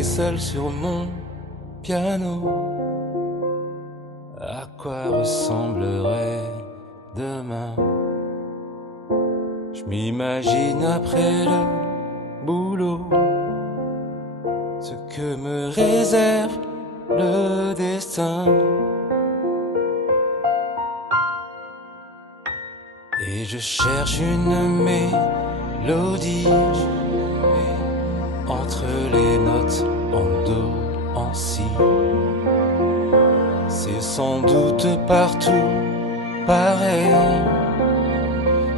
jouer seul sur mon piano. À quoi ressemblerait demain? Je m'imagine après le boulot ce que me réserve le destin. Et je cherche une mélodie entre les notes en do, en si. C'est sans doute partout pareil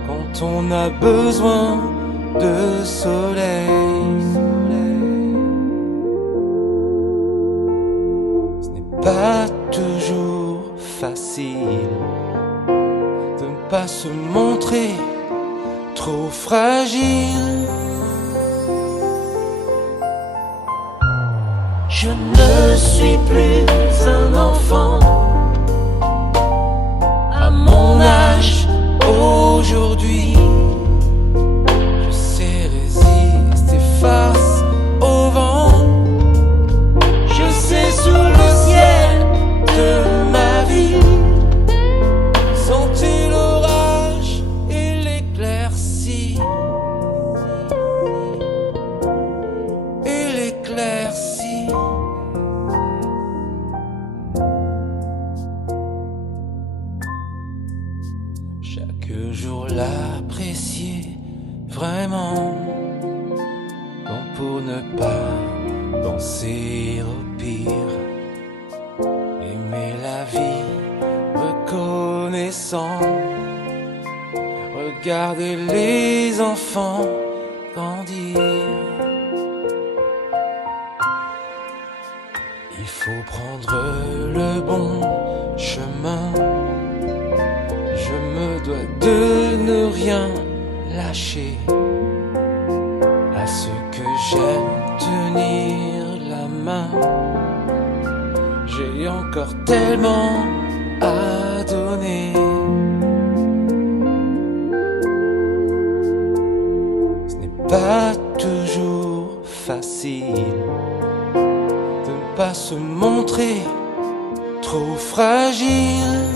quand on a besoin de soleil. Ce n'est pas toujours facile de ne pas se montrer trop fragile. Je ne suis plus un enfant à mon âge aujourd'hui. Je sais résister face au vent. Je sais sous le ciel de ma vie sentir l'orage et l'éclaircie. Et l'éclaircie. Chaque jour l'apprécier vraiment, bon pour ne pas penser au pire. Aimer la vie reconnaissant, regarder les enfants grandir. Il faut prendre le bon chemin. Je me dois de ne rien lâcher à ceux que j'aime tenir la main. J'ai encore tellement à donner. Ce n'est pas toujours facile de ne pas se montrer trop fragile.